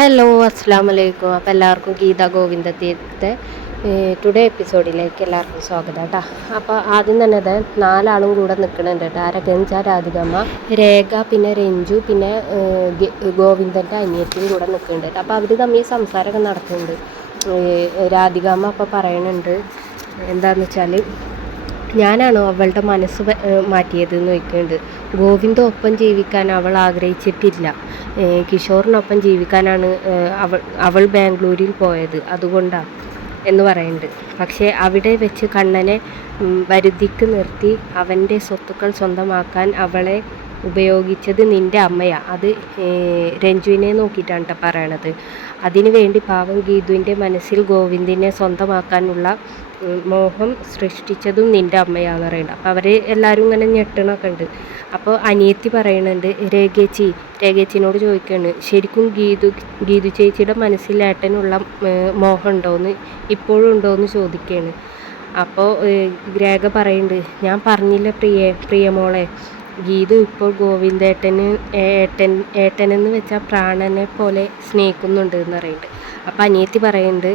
Hello അസ്സാം വലൈക്കും. അപ്പോൾ എല്ലാവർക്കും ഗീത ഗോവിന്ദത്തെ ടുഡേ എപ്പിസോഡിലേക്ക് എല്ലാവർക്കും സ്വാഗതം കേട്ടോ. അപ്പോൾ ആദ്യം തന്നെ അത് 4 ആളും കൂടെ നിൽക്കുന്നുണ്ട് കേട്ടോ. ആരൊക്കെ വെച്ചാൽ രാധികമ്മ, രേഖ, പിന്നെ രഞ്ജു, പിന്നെ ഗോവിന്ദൻ്റെ അനിയത്തിയും കൂടെ നിൽക്കുന്നുണ്ട് കേട്ടോ. അപ്പോൾ അവർ തമ്മിൽ സംസാരമൊക്കെ നടക്കുന്നുണ്ട്. രാധികമ്മ അപ്പോൾ പറയുന്നുണ്ട് എന്താണെന്ന് വെച്ചാൽ, ഞാനാണോ അവളുടെ മനസ്സ് മാറ്റിയതെന്ന് ചോദിക്കുന്നുണ്ട്. ഗോവിന്ദൊപ്പം ജീവിക്കാൻ അവൾ ആഗ്രഹിച്ചിട്ടില്ല, കിഷോറിനൊപ്പം ജീവിക്കാനാണ് അവൾ ബാംഗ്ലൂരിൽ പോയത്, അതുകൊണ്ടാണ് എന്ന് പറയുന്നുണ്ട്. പക്ഷേ അവിടെ വെച്ച് കണ്ണനെ വരുതിക്ക് നിർത്തി അവൻ്റെ സ്വത്തുക്കൾ സ്വന്തമാക്കാൻ അവളെ ഉപയോഗിച്ചത് നിൻ്റെ അമ്മയാണ്. അത് രഞ്ജുവിനെ നോക്കിയിട്ടാണ് കേട്ടോ പറയണത്. അതിനു വേണ്ടി പാവം ഗീതുവിൻ്റെ മനസ്സിൽ ഗോവിന്ദിനെ സ്വന്തമാക്കാനുള്ള മോഹം സൃഷ്ടിച്ചതും നിൻ്റെ അമ്മയാണെന്ന് പറയുന്നത്. അപ്പോൾ അവർ എല്ലാവരും ഇങ്ങനെ ഞെട്ടണമൊക്കെ ഉണ്ട്. അപ്പോൾ അനിയത്തി പറയുന്നുണ്ട്, രേഖേച്ചിനോട് ചോദിക്കുകയാണ്, ശരിക്കും ഗീതു ചേച്ചിയുടെ മനസ്സിൽ ഏട്ടനുള്ള മോഹം ഉണ്ടോയെന്ന്, ഇപ്പോഴും ഉണ്ടോയെന്ന് ചോദിക്കുകയാണ്. അപ്പോൾ രേഖ പറയുന്നുണ്ട്, ഞാൻ പറഞ്ഞില്ല പ്രിയമോളെ, ഗീതു ഇപ്പോൾ ഏട്ടനെന്ന് വെച്ചാൽ പ്രാണനെ പോലെ സ്നേഹിക്കുന്നുണ്ട് എന്ന് പറയുന്നുണ്ട്. അപ്പം അനിയത്തി പറയുന്നുണ്ട്,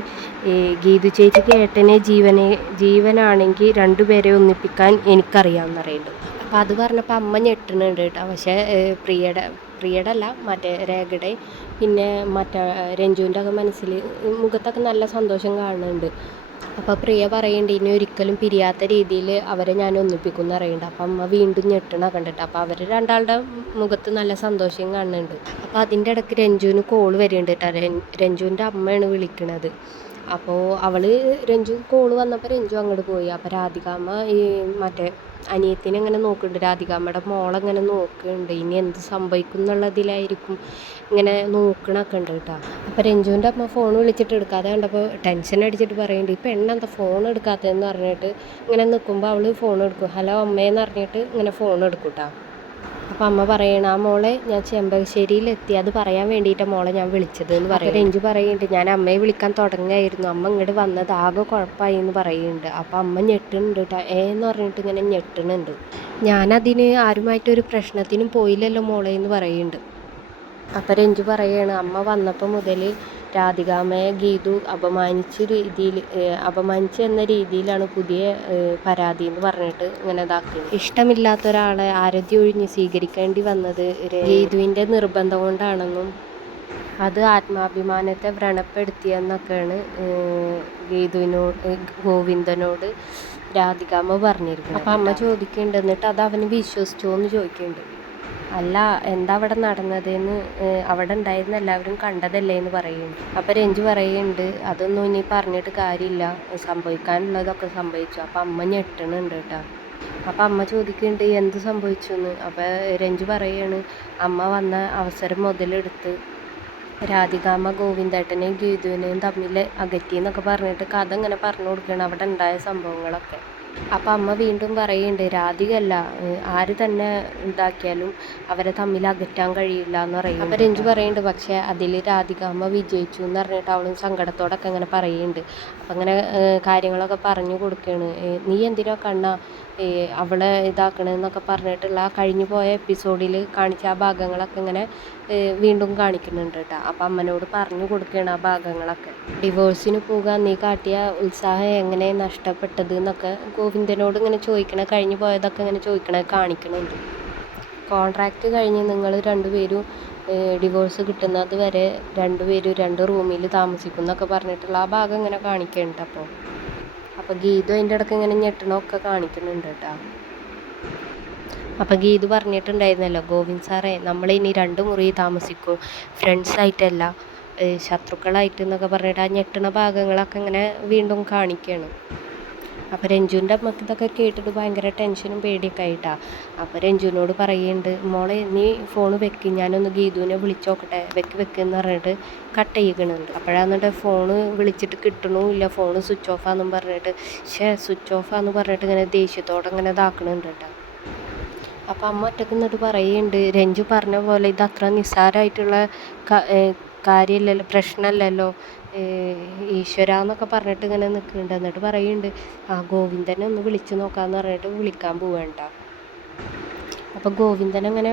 ഗീതു ചേച്ചിക്ക് ഏട്ടനെ ജീവനാണെങ്കിൽ രണ്ടുപേരെ ഒന്നിപ്പിക്കാൻ എനിക്കറിയാമെന്ന് പറയുന്നുണ്ട്. അപ്പോൾ അത് പറഞ്ഞപ്പോൾ അമ്മ ഞെട്ടുന്നുണ്ട് കേട്ടോ. പക്ഷേ പ്രിയയുടെ അല്ല, മറ്റേ രേഖയുടെ പിന്നെ മറ്റേ രഞ്ജുവിൻ്റെ ഒക്കെ മനസ്സിൽ മുഖത്തൊക്കെ നല്ല സന്തോഷം കാണുന്നുണ്ട്. അപ്പോൾ പ്രിയ പറയുന്നുണ്ട്, ഇനി ഒരിക്കലും പിരിയാത്ത രീതിയിൽ അവരെ ഞാൻ ഒന്നിപ്പിക്കും എന്ന് പറയുന്നുണ്ട്. അപ്പം അമ്മ വീണ്ടും ഞെട്ടണ കണ്ടിട്ട്. അപ്പോൾ അവർ രണ്ടാളുടെ മുഖത്ത് നല്ല സന്തോഷം കാണുന്നുണ്ട്. അപ്പോൾ അതിൻ്റെ ഇടയ്ക്ക് രഞ്ജുവിന് കോള് വരുന്നുണ്ട് കേട്ടോ. രഞ്ജുവിൻ്റെ അമ്മയാണ് വിളിക്കണത്. അപ്പോൾ രഞ്ജു കോള് വന്നപ്പോൾ രഞ്ജു അങ്ങോട്ട് പോയി. അപ്പോൾ രാധികാമ്മ മറ്റേ അനിയത്തിനെ ഇങ്ങനെ നോക്കുന്നുണ്ട്. രാധികാമ്മയുടെ മോളെങ്ങനെ നോക്കുന്നുണ്ട്, ഇനി എന്ത് സംഭവിക്കും എന്നുള്ളതിലായിരിക്കും ഇങ്ങനെ നോക്കണൊക്കെ ഉണ്ട് കേട്ടോ. അപ്പോൾ രഞ്ജുവിൻ്റെ അമ്മ ഫോൺ വിളിച്ചിട്ട് എടുക്കാതെ കണ്ടപ്പോൾ ടെൻഷൻ അടിച്ചിട്ട് പറയുന്നുണ്ട്, ഈ പെണ്ണെന്താ ഫോൺ എടുക്കാത്തതെന്ന് പറഞ്ഞിട്ട് ഇങ്ങനെ നിൽക്കുമ്പോൾ അവൾ ഫോൺ എടുക്കും. ഹലോ അമ്മയെന്ന് പറഞ്ഞിട്ട് ഇങ്ങനെ ഫോൺ എടുക്കും കേട്ടോ. അപ്പോൾ അമ്മ പറയണം, ആ മോളെ ഞാൻ ചെമ്പകശ്ശേരിയിലെത്തി, അത് പറയാൻ വേണ്ടിയിട്ടാണ് മോളെ ഞാൻ വിളിച്ചത് എന്ന് പറയും. രഞ്ജു പറയുന്നുണ്ട്, ഞാൻ അമ്മയെ വിളിക്കാൻ തുടങ്ങുകയായിരുന്നു, അമ്മ ഇങ്ങോട്ട് വന്നത് ആകെ കുഴപ്പമായി എന്ന് പറയുന്നുണ്ട്. അപ്പോൾ അമ്മ ഞെട്ടുന്നുണ്ട് കേട്ടോ. എന്ന് പറഞ്ഞിട്ട് ഇങ്ങനെ ഞെട്ടുന്നുണ്ട്. ഞാനതിന് ആരുമായിട്ടൊരു പ്രശ്നത്തിനും പോയില്ലല്ലോ മോളെ എന്ന് പറയുന്നുണ്ട്. അപ്പോൾ രഞ്ജു പറയുകയാണ്, അമ്മ വന്നപ്പോൾ മുതൽ രാധികാമ്മയെ ഗീതു അപമാനിച്ച എന്ന രീതിയിലാണ് പുതിയ പരാതി എന്ന് പറഞ്ഞിട്ട് ഇങ്ങനെ ഇതാക്കുന്നത്. ഇഷ്ടമില്ലാത്ത ഒരാളെ ആരതി ഒഴിഞ്ഞ് സ്വീകരിക്കേണ്ടി വന്നത് ഗീതുവിൻ്റെ നിർബന്ധം കൊണ്ടാണെന്നും അത് ആത്മാഭിമാനത്തെ വ്രണപ്പെടുത്തിയെന്നൊക്കെയാണ് ഗോവിന്ദനോട് രാധികാമ്മ പറഞ്ഞിരുന്നത്. അപ്പം അമ്മ ചോദിക്കുന്നുണ്ട്, എന്നിട്ട് അത് അവന് വിശ്വസിച്ചോ എന്ന് ചോദിക്കുന്നുണ്ട്. അല്ല, എന്താ അവിടെ നടന്നതെന്ന് അവിടെ ഉണ്ടായിരുന്ന എല്ലാവരും കണ്ടതല്ലേ എന്ന് പറയുന്നുണ്ട്. അപ്പോൾ രഞ്ജു പറയുന്നുണ്ട്, അതൊന്നും ഇനി പറഞ്ഞിട്ട് കാര്യമില്ല, സംഭവിക്കാനുള്ളതൊക്കെ സംഭവിച്ചു. അപ്പം അമ്മ ഞെട്ടണുണ്ട് കേട്ടോ. അപ്പം അമ്മ ചോദിക്കുന്നുണ്ട്, എന്ത് സംഭവിച്ചു എന്ന്. അപ്പോൾ രഞ്ജു പറയാണ്, അമ്മ വന്ന അവസരം മുതലെടുത്ത് രാധികാമ്മ ഗോവിന്ദേട്ടനെയും ഗീതുവിനെയും തമ്മിൽ അകറ്റി എന്നൊക്കെ പറഞ്ഞിട്ട് കഥ ഇങ്ങനെ പറഞ്ഞു കൊടുക്കുകയാണ്, അവിടെ ഉണ്ടായ സംഭവങ്ങളൊക്കെ. അപ്പം അമ്മ വീണ്ടും പറയുന്നുണ്ട്, രാധികല്ല, ആര് തന്നെ ഇതാക്കിയാലും അവരെ തമ്മിൽ അകറ്റാൻ കഴിയില്ല എന്ന് പറയും. അപ്പം രഞ്ജു പറയുന്നുണ്ട്, പക്ഷേ അതിൽ രാധികാമ്മ വിജയിച്ചു എന്ന് പറഞ്ഞിട്ട് അവളും സങ്കടത്തോടൊക്കെ അങ്ങനെ പറയുന്നുണ്ട്. അപ്പം അങ്ങനെ കാര്യങ്ങളൊക്കെ പറഞ്ഞു കൊടുക്കുകയാണ്. നീ എന്തിനോ കണ്ണാ അവളെ ഇതാക്കണമെന്നൊക്കെ പറഞ്ഞിട്ടുള്ള കഴിഞ്ഞു പോയ എപ്പിസോഡിൽ കാണിച്ച ആ ഭാഗങ്ങളൊക്കെ ഇങ്ങനെ വീണ്ടും കാണിക്കുന്നുണ്ട് കേട്ടോ. അപ്പം അമ്മനോട് പറഞ്ഞു കൊടുക്കുകയാണ് ആ ഭാഗങ്ങളൊക്കെ. ഡിവോഴ്സിന് പോകാൻ നീ കാട്ടിയ ഉത്സാഹം എങ്ങനെ നഷ്ടപ്പെട്ടത് എന്നൊക്കെ ഗോവിന്ദനോട് ഇങ്ങനെ കഴിഞ്ഞു പോയതൊക്കെ ഇങ്ങനെ കാണിക്കണുണ്ട്. കോൺട്രാക്റ്റ് കഴിഞ്ഞ് നിങ്ങൾ രണ്ടുപേരും ഡിവോഴ്സ് കിട്ടുന്നത് വരെ രണ്ടുപേരും 2 റൂമിൽ താമസിക്കും എന്നൊക്കെ പറഞ്ഞിട്ടുള്ള ആ ഭാഗം ഇങ്ങനെ കാണിക്കുന്നുണ്ട്. അപ്പോൾ ഗീതു അതിൻ്റെ ഇടയ്ക്ക് ഇങ്ങനെ ഞെട്ടണമൊക്കെ കാണിക്കുന്നുണ്ട് കേട്ടോ. അപ്പോൾ ഗീതു പറഞ്ഞിട്ടുണ്ടായിരുന്നല്ലോ, ഗോവിന്ദ് സാറേ നമ്മളിനി 2 മുറി താമസിക്കും, ഫ്രണ്ട്സായിട്ടല്ല ശത്രുക്കളായിട്ട് എന്നൊക്കെ പറഞ്ഞിട്ട് ആ ഞെട്ടണ ഭാഗങ്ങളൊക്കെ ഇങ്ങനെ വീണ്ടും കാണിക്കുകയാണ്. അപ്പോൾ രഞ്ജുവിൻ്റെ അമ്മക്ക് ഇതൊക്കെ കേട്ടിട്ട് ഭയങ്കര ടെൻഷനും പേടിയൊക്കെ ആയിട്ടാണ്. അപ്പോൾ രഞ്ജുവിനോട് പറയുന്നുണ്ട്, മോളെ നീ ഫോൺ വെക്ക്, ഞാനൊന്ന് ഗീതുവിനെ വിളിച്ച് നോക്കട്ടെ, വെക്കെന്ന് പറഞ്ഞിട്ട് കട്ട് ചെയ്യണുണ്ട്. അപ്പോഴാന്നിട്ട് ഫോണ് വിളിച്ചിട്ട് കിട്ടണമില്ല, ഫോണ് സ്വിച്ച് ഓഫാന്നും പറഞ്ഞിട്ട് സ്വിച്ച് ഓഫാന്ന് പറഞ്ഞിട്ട് ഇങ്ങനെ ദേഷ്യത്തോടെ ഇങ്ങനെ ഇതാക്കണുണ്ട് കേട്ടോ. അപ്പോൾ അമ്മ ഒറ്റക്ക് നിന്നിട്ട് പറയുന്നുണ്ട്, രഞ്ജു പറഞ്ഞ പോലെ ഇത് അത്ര നിസ്സാരമായിട്ടുള്ള കാര്യമില്ലല്ലോ, പ്രശ്നമല്ലല്ലോ ഈശ്വര എന്നൊക്കെ പറഞ്ഞിട്ട് ഇങ്ങനെ നിൽക്കുന്നുണ്ട്. എന്നിട്ട് പറയുന്നുണ്ട്, ഗോവിന്ദനെ ഒന്ന് വിളിച്ച് നോക്കാമെന്ന് പറഞ്ഞിട്ട് വിളിക്കാൻ പോവേണ്ട. അപ്പോൾ ഗോവിന്ദൻ അങ്ങനെ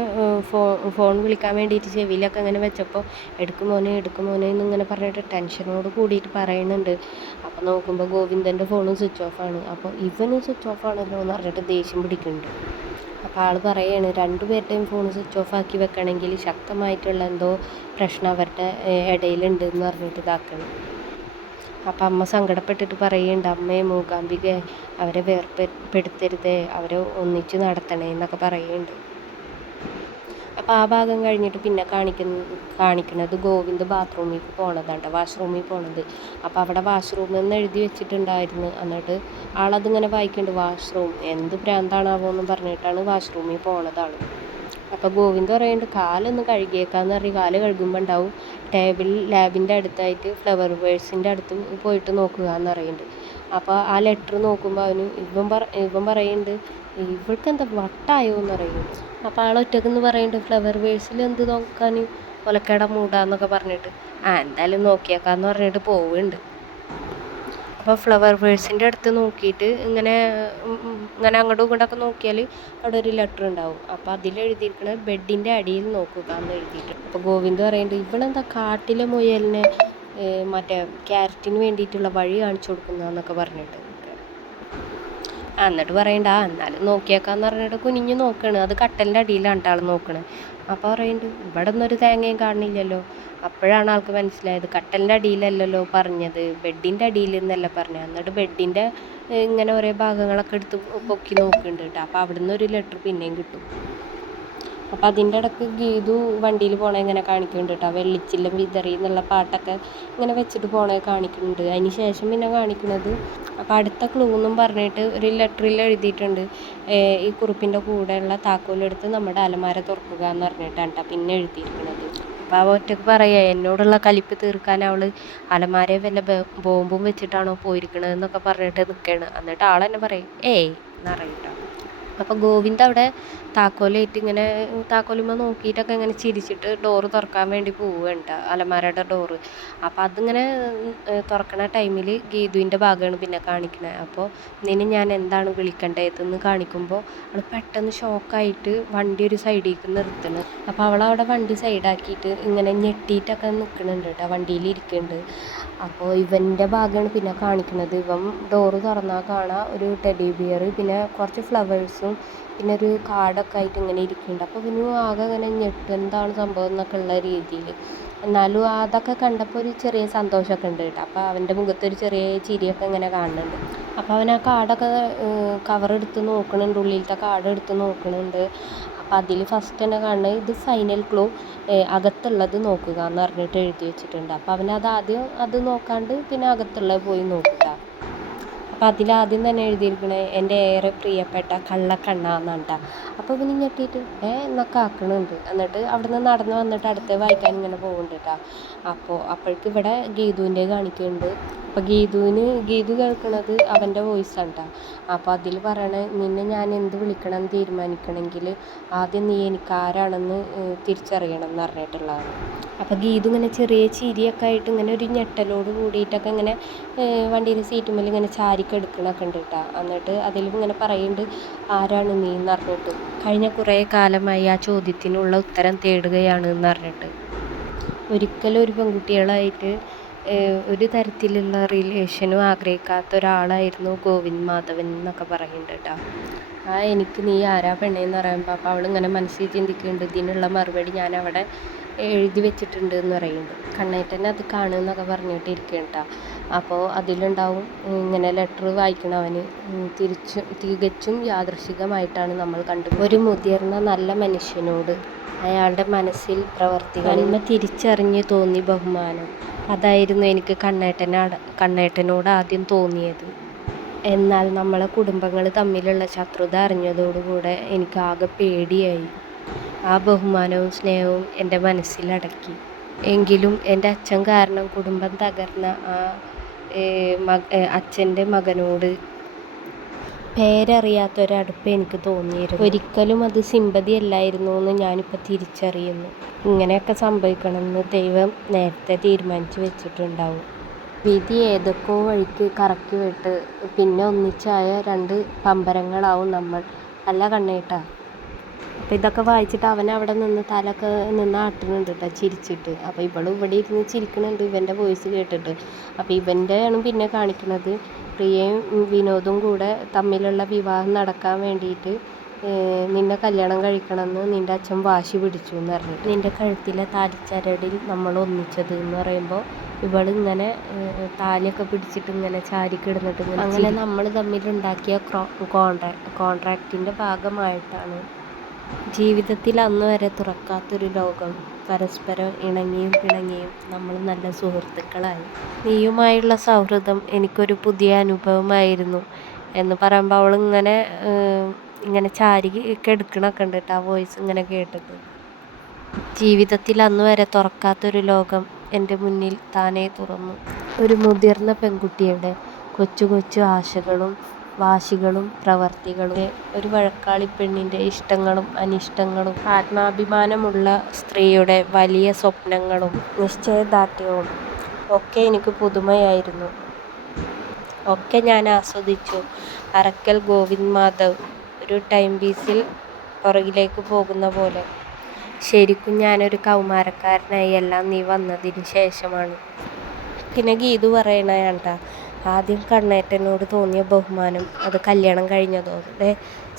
ഫോൺ വിളിക്കാൻ വേണ്ടിയിട്ട് ചെവിയിലൊക്കെ അങ്ങനെ വെച്ചപ്പോൾ എടുക്കും മോനെ എന്നിങ്ങനെ പറഞ്ഞിട്ട് ടെൻഷനോട് കൂടിയിട്ട് പറയുന്നുണ്ട്. അപ്പോൾ നോക്കുമ്പോൾ ഗോവിന്ദൻ്റെ ഫോണും സ്വിച്ച് ഓഫാണ്. അപ്പോൾ ഇവനും സ്വിച്ച് ഓഫ് ആണല്ലോ എന്ന് പറഞ്ഞിട്ട് ദേഷ്യം പിടിക്കുന്നുണ്ട്. അപ്പോൾ ആൾ പറയുകയാണ് രണ്ടുപേരുടെയും ഫോൺ സ്വിച്ച് ഓഫ് ആക്കി വെക്കണമെങ്കിൽ ശക്തമായിട്ടുള്ള എന്തോ പ്രശ്നം അവരുടെ ഇടയിലുണ്ട് എന്ന് പറഞ്ഞിട്ട് ഇതാക്കണം. അപ്പം അമ്മ സങ്കടപ്പെട്ടിട്ട് പറയുന്നുണ്ട്, അമ്മയെ മൂകാംബികയെ അവരെ വേർപെടുത്തരുതേ, അവരെ ഒന്നിച്ച് നടത്തണേ എന്നൊക്കെ പറയുന്നുണ്ട്. അപ്പോൾ ആ ഭാഗം കഴിഞ്ഞിട്ട് പിന്നെ കാണിക്കുന്നത് ഗോവിന്ദ് ബാത്റൂമിൽ പോണതാണ്, വാഷ്റൂമിൽ പോണത്. അപ്പോൾ അവിടെ വാഷ്റൂം എന്ന് എഴുതി വെച്ചിട്ടുണ്ടായിരുന്നു. എന്നിട്ട് ആളതിങ്ങനെ വായിക്കുന്നുണ്ട്, വാഷ്റൂം എന്ത് ഭ്രാന്താണാവോ എന്ന് പറഞ്ഞിട്ടാണ് വാഷ്റൂമിൽ പോണതാണ്. അപ്പോൾ ഗോവിന്ദ് പറയുന്നുണ്ട് കാലൊന്ന് കഴുകിയേക്കാന്ന് പറഞ്ഞ് കാല് കഴുകുമ്പോൾ ഉണ്ടാവും ലാബിൻ്റെ അടുത്തായിട്ട് ഫ്ലവർ വേഴ്സിൻ്റെ അടുത്ത് പോയിട്ട് നോക്കുക എന്ന് പറയുന്നുണ്ട്. അപ്പോൾ ആ ലെറ്റർ നോക്കുമ്പോൾ അവന് ഇവൻ പറയുന്നുണ്ട് ഇവൾക്ക് എന്താ വട്ടായോ എന്ന് പറയുന്നു. അപ്പോൾ ആൾ ഒറ്റക്കെന്ന് പറയുന്നുണ്ട് ഫ്ലവർ വേഴ്സിൽ എന്ത് നോക്കാൻ ഒലക്കട മൂടാന്നൊക്കെ പറഞ്ഞിട്ട് എന്തായാലും നോക്കിയേക്കാന്ന് പറഞ്ഞിട്ട് പോവുന്നുണ്ട്. അപ്പോൾ ഫ്ലവർ വേഴ്സിൻ്റെ അടുത്ത് നോക്കിയിട്ട് ഇങ്ങനെ അങ്ങോട്ടും ഇങ്ങോട്ടൊക്കെ നോക്കിയാൽ അവിടെ ഒരു ലെറ്റർ ഉണ്ടാവും. അപ്പോൾ അതിൽ എഴുതിയിരിക്കുന്നത് ബെഡിൻ്റെ അടിയിൽ നോക്കുക എന്ന് എഴുതിയിട്ടുണ്ട്. അപ്പോൾ ഗോവിന്ദ് പറയുന്നുണ്ട് ഇവളെന്താ കാട്ടിലെ മുയലിനെ മറ്റേ ക്യാരറ്റിന് വേണ്ടിയിട്ടുള്ള വഴി കാണിച്ചു കൊടുക്കുന്നതെന്നൊക്കെ പറഞ്ഞിട്ട് എന്നിട്ട് പറയണ്ട എന്നാലും നോക്കിയേക്കാന്ന് പറഞ്ഞിട്ട് കുനിഞ്ഞ് നോക്കണ്. അത് കട്ടലിൻ്റെ അടിയിലാണ് ആൾ നോക്കണത്. അപ്പോൾ പറയുന്നുണ്ട് ഇവിടെ ഒന്നൊരു തേങ്ങയും കാണുന്നില്ലല്ലോ. അപ്പോഴാണ് ആൾക്ക് മനസ്സിലായത് കട്ടലിൻ്റെ അടിയിലല്ലല്ലോ പറഞ്ഞത്, ബെഡിൻ്റെ അടിയിൽ എന്നല്ല പറഞ്ഞത്. എന്നിട്ട് ബെഡിൻ്റെ ഇങ്ങനെ ഓരോ ഭാഗങ്ങളൊക്കെ എടുത്ത് പൊക്കി നോക്കുന്നുണ്ട് കേട്ടോ. അപ്പോൾ അവിടുന്ന് ഒരു ലെറ്റർ പിന്നെയും കിട്ടും. അപ്പോൾ അതിൻ്റെ ഇടയ്ക്ക് ഗീതു വണ്ടിയിൽ പോണേ ഇങ്ങനെ കാണിക്കുന്നുണ്ട് കേട്ടോ. വെള്ളിച്ചില്ലം വിതറി എന്നുള്ള പാട്ടൊക്കെ ഇങ്ങനെ വെച്ചിട്ട് പോണേ കാണിക്കുന്നുണ്ട്. അതിന് ശേഷം പിന്നെ കാണിക്കുന്നത് അപ്പോൾ അടുത്ത ക്ലൂ എന്നും പറഞ്ഞിട്ട് ഒരു ലെറ്ററിൽ എഴുതിയിട്ടുണ്ട് ഈ കുറിപ്പിൻ്റെ കൂടെയുള്ള താക്കോലെടുത്ത് നമ്മുടെ അലമാര തുറക്കുക എന്ന് പറഞ്ഞിട്ടാണ് കേട്ടോ പിന്നെ എഴുതിയിരിക്കുന്നത്. അപ്പോൾ അവ ഒറ്റക്ക് പറയുക എന്നോടുള്ള കലിപ്പ് തീർക്കാൻ അവൾ അലമാരയെ വല്ല ബോംബും വെച്ചിട്ടാണോ പോയിരിക്കണതെന്നൊക്കെ പറഞ്ഞിട്ട് നിൽക്കുകയാണ്. എന്നിട്ട് ആൾ തന്നെ പറയും ഏയ് എന്നറിയിട്ടോ. അപ്പോൾ ഗോവിന്ദ് അവിടെ താക്കോലായിട്ട് ഇങ്ങനെ താക്കോലുമ്പോൾ നോക്കിയിട്ടൊക്കെ ഇങ്ങനെ ചിരിച്ചിട്ട് ഡോറ് തുറക്കാൻ വേണ്ടി പോവുകയുണ്ട്, അലമാരയുടെ ഡോറ്. അപ്പോൾ അതിങ്ങനെ തുറക്കണ ടൈമിൽ ഗീതുവിൻ്റെ ഭാഗമാണ് പിന്നെ കാണിക്കണത്. അപ്പോൾ നിന്നെ ഞാൻ എന്താണ് വിളിക്കേണ്ടതെന്ന് കാണിക്കുമ്പോൾ അവൾ പെട്ടെന്ന് ഷോക്കായിട്ട് വണ്ടി ഒരു സൈഡിലേക്ക് നിർത്തുന്നത്. അപ്പോൾ അവളവിടെ വണ്ടി സൈഡാക്കിയിട്ട് ഇങ്ങനെ ഞെട്ടിയിട്ടൊക്കെ നിൽക്കുന്നുണ്ട് കേട്ടോ, വണ്ടിയിൽ ഇരിക്കുന്നുണ്ട്. അപ്പോൾ ഇവൻ്റെ ഭാഗമാണ് പിന്നെ കാണിക്കുന്നത്. ഇവൻ ഡോറ് തുറന്നാൽ കാണാം ഒരു ടെഡി ബിയർ, പിന്നെ കുറച്ച് ഫ്ലവേഴ്സും പിന്നെ ഒരു കാർഡൊക്കെ ആയിട്ട് ഇങ്ങനെ ഇരിക്കുന്നുണ്ട്. അപ്പോൾ ഇവനും ആകെ ഇങ്ങനെ ഞെട്ടും എന്താണ് സംഭവം എന്നൊക്കെ ഉള്ള രീതിയിൽ. എന്നാലും അതൊക്കെ കണ്ടപ്പോൾ ഒരു ചെറിയ സന്തോഷമൊക്കെ ഉണ്ട് കേട്ടോ. അപ്പോൾ അവൻ്റെ മുഖത്തൊരു ചെറിയ ചിരിയൊക്കെ ഇങ്ങനെ കാണുന്നുണ്ട്. അപ്പോൾ അവൻ ആ കാർഡൊക്കെ കവറെടുത്ത് നോക്കുന്നുണ്ട്, ഉള്ളിലത്തെ കാർഡ് എടുത്ത് നോക്കുന്നുണ്ട്. അപ്പോൾ അതിൽ ഫസ്റ്റ് തന്നെ കാണുന്നത് ഇത് ഫൈനൽ ക്ലൂ അകത്തുള്ളത് നോക്കുക എന്ന് പറഞ്ഞിട്ട് എഴുതി വെച്ചിട്ടുണ്ട്. അപ്പോൾ അവനത് ആദ്യം അത് നോക്കാണ്ട് പിന്നെ അകത്തുള്ളത് പോയി നോക്കുക. അപ്പോൾ അതിലാദ്യം തന്നെ എഴുതിയിരിക്കണത് എൻ്റെ ഏറെ പ്രിയപ്പെട്ട കള്ളക്കണ്ണ എന്നാണ് കേട്ടോ. അപ്പോൾ ഇവന് ഞെട്ടിയിട്ട് എന്നൊക്കെ ആക്കണുണ്ട്. എന്നിട്ട് അവിടെ നിന്ന് നടന്ന് വന്നിട്ട് അടുത്ത് വായിക്കാൻ ഇങ്ങനെ പോകുന്നുണ്ട് കേട്ടോ. അപ്പോഴേക്ക് ഇവിടെ ഗീതുവിൻ്റെ കാണിക്കുന്നുണ്ട്. അപ്പോൾ ഗീതു കേൾക്കണത് അവൻ്റെ വോയിസാണ് കേട്ടോ. അപ്പോൾ അതിൽ പറയണത് നിന്നെ ഞാൻ എന്ത് വിളിക്കണം എന്ന് തീരുമാനിക്കണമെങ്കിൽ ആദ്യം നീ എനിക്ക് ആരാണെന്ന് തിരിച്ചറിയണം എന്ന് പറഞ്ഞിട്ടുള്ളതാണ്. അപ്പോൾ ഗീതു ഇങ്ങനെ ചെറിയ ചിരിയൊക്കെ ആയിട്ട് ഇങ്ങനെ ഒരു ഞെട്ടലോട് കൂടിയിട്ടൊക്കെ ഇങ്ങനെ വണ്ടിയുടെ സീറ്റുമ്മൽ ഇങ്ങനെ ചാരിക്കെടുക്കണൊക്കെ ഉണ്ട് കേട്ടോ. എന്നിട്ട് അതിലും ഇങ്ങനെ പറയുന്നുണ്ട് ആരാണ് നീ എന്ന് പറഞ്ഞിട്ട്, കഴിഞ്ഞ കുറേ കാലമായി ആ ചോദ്യത്തിനുള്ള ഉത്തരം തേടുകയാണ് എന്ന് പറഞ്ഞിട്ട്. ഒരിക്കലും ഒരു പെൺകുട്ടികളായിട്ട് ഒരു തരത്തിലുള്ള റിലേഷനും ആഗ്രഹിക്കാത്ത ഒരാളായിരുന്നു ഗോവിന്ദ് മാധവൻ എന്നൊക്കെ പറയുന്നുണ്ട് കേട്ടോ. എനിക്ക് നീ ആരാ പെണ്ണേന്ന് പറയുമ്പോൾ അപ്പോൾ അവളിങ്ങനെ മനസ്സിൽ ചിന്തിക്കുന്നുണ്ട് ഇതിനുള്ള മറുപടി ഞാൻ അവിടെ എഴുതി വെച്ചിട്ടുണ്ട് എന്ന് പറയുന്നുണ്ട്. കണ്ണേട്ടനെ അത് കാണുമെന്നൊക്കെ പറഞ്ഞിട്ട് ഇരിക്കുകയാണ് കേട്ടോ. അപ്പോൾ അതിലുണ്ടാവും ഇങ്ങനെ ലെറ്റർ വായിക്കണവന് തികച്ചും യാദൃശികമായിട്ടാണ് നമ്മൾ ഒരു മുതിർന്ന നല്ല മനുഷ്യനോട് അയാളുടെ മനസ്സിൽ പ്രവർത്തികൾ തിരിച്ചറിഞ്ഞ് തോന്നി ബഹുമാനം. അതായിരുന്നു എനിക്ക് കണ്ണേട്ടനോട് ആദ്യം തോന്നിയത്. എന്നാൽ നമ്മളെ കുടുംബങ്ങൾ തമ്മിലുള്ള ശത്രുത അറിഞ്ഞതോടുകൂടെ എനിക്ക് ആകെ പേടിയായി. ആ ബഹുമാനവും സ്നേഹവും എൻ്റെ മനസ്സിലടക്കി. എങ്കിലും എൻ്റെ അച്ഛൻ കാരണം കുടുംബം തകർന്ന ആ അച്ഛൻ്റെ മകനോട് പേരറിയാത്തൊരടുപ്പ് എനിക്ക് തോന്നിയിരുന്നു. ഒരിക്കലും അത് സിമ്പതി അല്ലായിരുന്നു എന്ന് ഞാനിപ്പോൾ തിരിച്ചറിയുന്നു. ഇങ്ങനെയൊക്കെ സംഭവിക്കണമെന്ന് ദൈവം നേരത്തെ തീരുമാനിച്ചു വെച്ചിട്ടുണ്ടാവും. വിധി ഏതൊക്കെയോ വഴിക്ക് കറക്കി വിട്ട് പിന്നെ ഒന്നിച്ചായ രണ്ട് പമ്പരങ്ങളാവും നമ്മൾ. അല്ല കണ്ണേട്ടാ. അപ്പോൾ ഇതൊക്കെ വായിച്ചിട്ട് അവൻ അവിടെ നിന്ന് തലൊക്കെ നിന്ന് ആട്ടുന്നുണ്ട് കേട്ടോ ചിരിച്ചിട്ട്. അപ്പോൾ ഇവളും ഇവിടെ ഇരുന്ന് ചിരിക്കുന്നുണ്ട് ഇവൻ്റെ വോയിസ് കേട്ടിട്ട്. അപ്പോൾ ഇവൻ്റെയാണ് പിന്നെ കാണിക്കുന്നത് പ്രിയയും വിനോദും കൂടെ തമ്മിലുള്ള വിവാഹം നടക്കാൻ വേണ്ടിയിട്ട് നിന്നെ കല്യാണം കഴിക്കണമെന്ന് നിൻ്റെ അച്ഛൻ വാശി പിടിച്ചു എന്ന് പറഞ്ഞു. നിൻ്റെ കഴുത്തിലെ താലിച്ചരടിൽ നമ്മൾ ഒന്നിച്ചത് എന്ന് പറയുമ്പോൾ ഇവളിങ്ങനെ താലിയൊക്കെ പിടിച്ചിട്ട് ഇങ്ങനെ ചാരിക്കിടുന്നിട്ട് ഇങ്ങനെ അങ്ങനെ നമ്മൾ തമ്മിലുണ്ടാക്കിയ കോൺട്രാക്റ്റിൻ്റെ ഭാഗമായിട്ടാണ് ജീവിതത്തിൽ അന്ന് വരെ തുറക്കാത്തൊരു ലോകം. പരസ്പരം ഇണങ്ങിയും പിണങ്ങിയും നമ്മൾ നല്ല സുഹൃത്തുക്കളായി. നീയുമായുള്ള സൗഹൃദം എനിക്കൊരു പുതിയ അനുഭവമായിരുന്നു എന്ന് പറയുമ്പോൾ അവളിങ്ങനെ ഇങ്ങനെ ചാരി എടുക്കണൊക്കെ ഉണ്ട് കേട്ടോ ആ വോയിസ് ഇങ്ങനെ കേട്ടിട്ട്. ജീവിതത്തിൽ അന്ന് വരെ തുറക്കാത്തൊരു ലോകം എൻ്റെ മുന്നിൽ താനേ തുറന്നു. ഒരു മുതിർന്ന പെൺകുട്ടിയുടെ കൊച്ചു കൊച്ചു ആശകളും വാശികളും പ്രവർത്തികളും, ഒരു വഴക്കാളി പെണ്ണിൻ്റെ ഇഷ്ടങ്ങളും അനിഷ്ടങ്ങളും, ആത്മാഭിമാനമുള്ള സ്ത്രീയുടെ വലിയ സ്വപ്നങ്ങളും നിശ്ചയദാർഢ്യവും ഒക്കെ എനിക്ക് പുതുമയായിരുന്നു. ഒക്കെ ഞാൻ ആസ്വദിച്ചു. അറക്കൽ ഗോവിന്ദ് മാധവ് ഒരു ടൈം പീസിൽ പുറകിലേക്ക് പോകുന്ന പോലെ. ശരിക്കും ഞാനൊരു കൗമാരക്കാരനായി എല്ലാം നീ വന്നതിന് ശേഷമാണ്. പിന്നെ ഗീതു പറയണേണ്ട ആദ്യം കണ്ണേട്ടനോട് തോന്നിയ ബഹുമാനം അത് കല്യാണം കഴിഞ്ഞതോടെ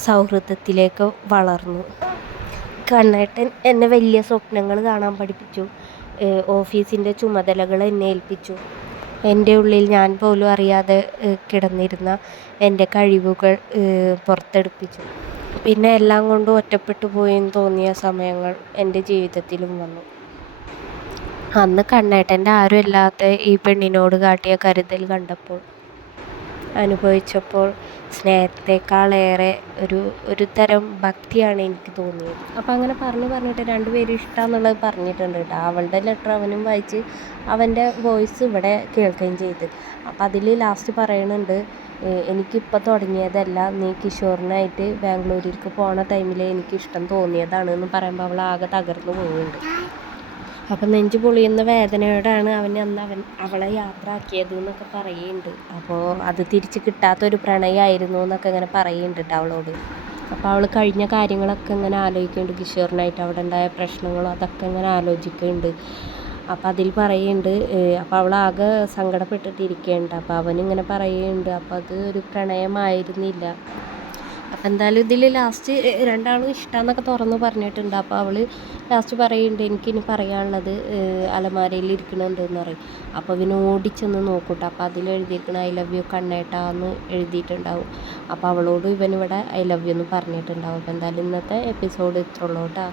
സൗഹൃദത്തിലേക്ക് വളർന്നു. കണ്ണേട്ടൻ എന്നെ വലിയ സ്വപ്നങ്ങൾ കാണാൻ പഠിപ്പിച്ചു. ഓഫീസിൻ്റെ ചുമതലകൾ എന്നെ ഏൽപ്പിച്ചു. എൻ്റെ ഉള്ളിൽ ഞാൻ പോലും അറിയാതെ കിടന്നിരുന്ന എൻ്റെ കഴിവുകൾ പുറത്തെടുപ്പിച്ചു. പിന്നെ എല്ലാം കൊണ്ടും ഒറ്റപ്പെട്ടു പോയെന്ന് തോന്നിയ സമയങ്ങൾ എൻ്റെ ജീവിതത്തിലും വന്നു. അന്ന് കണ്ണേട്ടൻ്റെ ആരുമല്ലാത്ത ഈ പെണ്ണിനോട് കാട്ടിയ കരുതൽ കണ്ടപ്പോൾ അനുഭവിച്ചപ്പോൾ സ്നേഹത്തെക്കാളേറെ ഒരു തരം ഭക്തിയാണ് എനിക്ക് തോന്നിയത്. അപ്പോൾ അങ്ങനെ പറഞ്ഞിട്ട് രണ്ടുപേരും ഇഷ്ടമാണെന്നുള്ളത് പറഞ്ഞിട്ടുണ്ട് കേട്ടോ. അവളുടെ ലെറ്റർ അവനും വായിച്ച് അവൻ്റെ വോയിസ് ഇവിടെ കേൾക്കുകയും ചെയ്ത്. അപ്പോൾ അതിൽ ലാസ്റ്റ് പറയുന്നുണ്ട് എനിക്കിപ്പോൾ തുടങ്ങിയതല്ല, നീ കിഷോറിനായിട്ട് ബാംഗ്ലൂരിലേക്ക് പോണ ടൈമിൽ എനിക്കിഷ്ടം തോന്നിയതാണ് എന്ന് പറയുമ്പോൾ അവൾ ആകെ തകർന്നു പോകുന്നുണ്ട്. അപ്പം നെഞ്ച് പൊളിയുന്ന വേദനയോടാണ് അവളെ യാത്ര ആക്കിയത് എന്നൊക്കെ പറയുന്നുണ്ട്. അപ്പോൾ അത് തിരിച്ച് കിട്ടാത്തൊരു പ്രണയമായിരുന്നു എന്നൊക്കെ ഇങ്ങനെ പറയുന്നുണ്ട് കേട്ടോ അവളോട്. അപ്പോൾ അവൾ കഴിഞ്ഞ കാര്യങ്ങളൊക്കെ ഇങ്ങനെ ആലോചിക്കുന്നുണ്ട്. കിഷോറിനായിട്ട് അവിടെ ഉണ്ടായ പ്രശ്നങ്ങളും അതൊക്കെ ഇങ്ങനെ ആലോചിക്കുന്നുണ്ട്. അപ്പോൾ അതിൽ പറയുന്നുണ്ട് അപ്പോൾ അവൾ ആകെ സങ്കടപ്പെട്ടിട്ടിരിക്കുന്നുണ്ട്. അപ്പോൾ അവനിങ്ങനെ പറയുന്നുണ്ട് അപ്പോൾ അത് ഒരു പ്രണയമായിരുന്നില്ല. അപ്പം എന്തായാലും ഇതിൽ ലാസ്റ്റ് രണ്ടാളും ഇഷ്ടമെന്നൊക്കെ തുറന്ന് പറഞ്ഞിട്ടുണ്ട്. അപ്പോൾ അവൾ ലാസ്റ്റ് പറയുന്നുണ്ട് എനിക്കിനി പറയാനുള്ളത് അലമാരയിൽ ഇരിക്കണുണ്ടെന്ന് പറയും. അപ്പോൾ ഇവന് ഓടിച്ചെന്ന് നോക്കൂട്ടോ. അപ്പോൾ അതിൽ എഴുതിയിരിക്കണം ഐ ലവ് യു കണ്ണേട്ടാന്ന് എഴുതിയിട്ടുണ്ടാവും. അപ്പോൾ അവളോട് ഇവനിവിടെ ഐ ലവ് യു എന്ന് പറഞ്ഞിട്ടുണ്ടാവും. അപ്പോൾ എന്തായാലും ഇന്നത്തെ എപ്പിസോഡ് ഇത്രയുള്ളൂ കേട്ടോ.